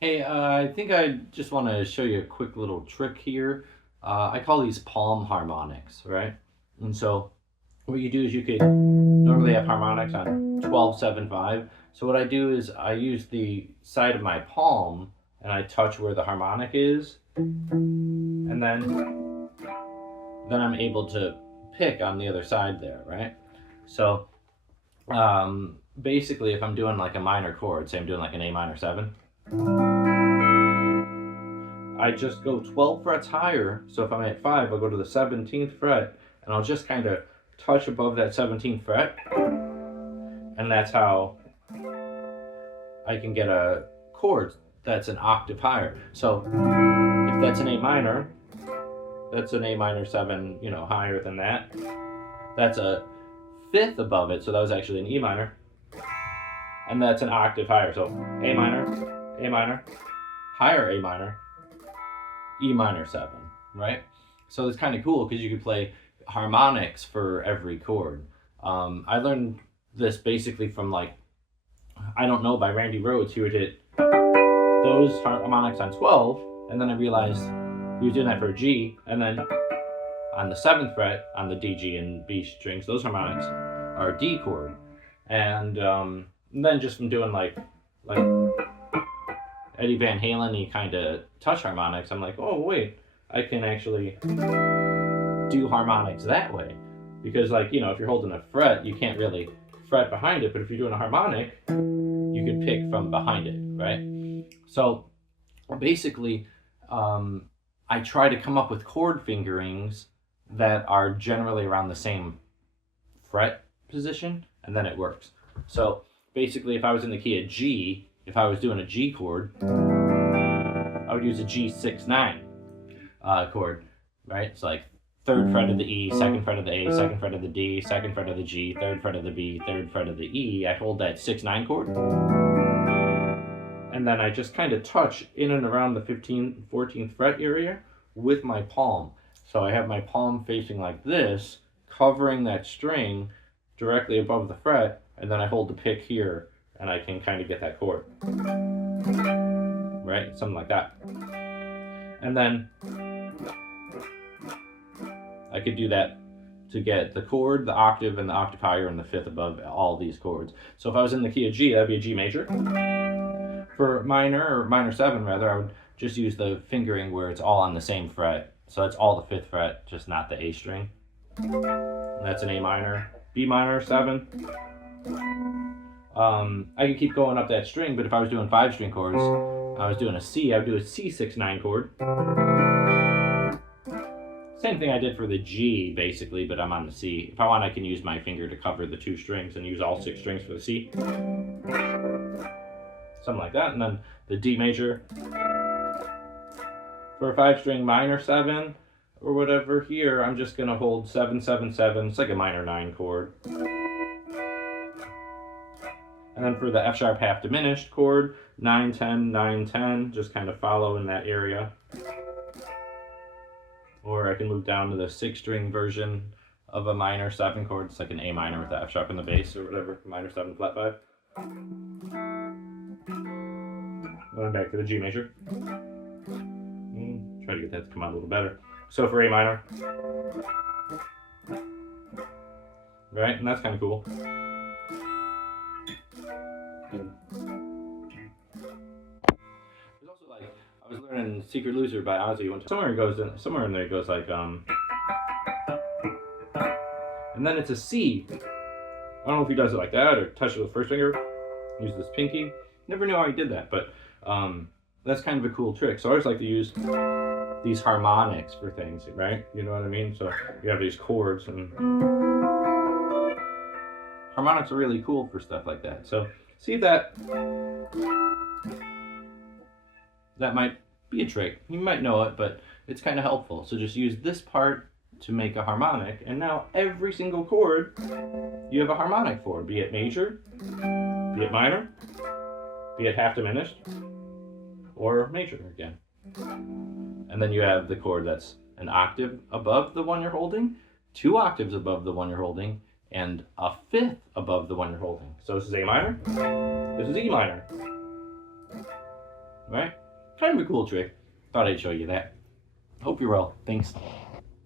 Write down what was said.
Hey, I think I just want to show you a quick little trick here. I call these palm harmonics, right? And so what you do is you could normally have harmonics on 12, 7, 5. So what I do is I use the side of my palm and I touch where the harmonic is, and then I'm able to pick on the other side there, right? So basically, if I'm doing like a minor chord, say I'm doing like an A minor 7, I just go 12 frets higher. So if I'm at 5, I'll go to the 17th fret and I'll just kind of touch above that 17th fret. And that's how I can get a chord that's an octave higher. So if that's an A minor, that's an A minor 7, higher than that. That's a fifth above it, so that was actually an E minor. And that's an octave higher. So A minor, higher A minor, E minor 7, right? So it's kind of cool because you could play harmonics for every chord. I learned this basically from I Don't Know by Randy Rhoads. He would hit those harmonics on 12, and then I realized he was doing that for a G, and then on the 7th fret, on the D, G, and B strings, those harmonics are a D chord. And then just from doing like Eddie Van Halen-y kind of touch harmonics, I'm like, oh wait, I can actually do harmonics that way. Because if you're holding a fret, you can't really fret behind it, but if you're doing a harmonic, you can pick from behind it, right? So basically, I try to come up with chord fingerings that are generally around the same fret position, and then it works. So basically, if I was in the key of G, if I was doing a G chord, I would use a G6-9 chord, right? It's like 3rd fret of the E, 2nd fret of the A, 2nd fret of the D, 2nd fret of the G, 3rd fret of the B, 3rd fret of the E. I hold that 6-9 chord, and then I just kind of touch in and around the 15th, 14th fret area with my palm. So I have my palm facing like this, covering that string directly above the fret, and then I hold the pick here, and I can kind of get that chord, right? Something like that. And then I could do that to get the chord, the octave, and the octave higher, and the fifth above all these chords. So if I was in the key of G, that'd be a G major. For minor, or minor 7 rather, I would just use the fingering where it's all on the same fret. So that's all the 5th fret, just not the A string. And that's an A minor. B minor 7. I could keep going up that string, but if I was doing 5-string chords, I was doing a C, I would do a C6-9 chord. Same thing I did for the G, basically, but I'm on the C. If I want, I can use my finger to cover the 2 strings and use all 6 strings for the C. Something like that. And then the D major. For a 5-string minor 7 or whatever here, I'm just going to hold 7, 7, 7. It's like a minor 9 chord. And then for the F sharp half diminished chord, 9, 10, 9, 10, just kind of follow in that area. Or I can move down to the 6-string version of a minor 7 chord. It's like an A minor with the F sharp in the bass or whatever, minor 7 flat 5. Going back to the G major. Try to get that to come out a little better. So for A minor, right? And that's kind of cool. There's also I was learning Secret Loser by Ozzy one time. Somewhere in there it goes like and then it's a C. I don't know if he does it like that or touch it with the first finger. Use this pinky. Never knew how he did that, but that's kind of a cool trick. So I always like to use these harmonics for things, right? You know what I mean? So you have these chords, and harmonics are really cool for stuff like that. So see if that might be a trick. You might know it, but it's kind of helpful. So just use this part to make a harmonic, and now every single chord you have a harmonic for, be it major, be it minor, be it half diminished, or major again. And then you have the chord that's an octave above the one you're holding, 2 octaves above the one you're holding, and a fifth above the one you're holding. So this is A minor, this is E minor. Right? Kind of a cool trick. Thought I'd show you that. Hope you're well. Thanks.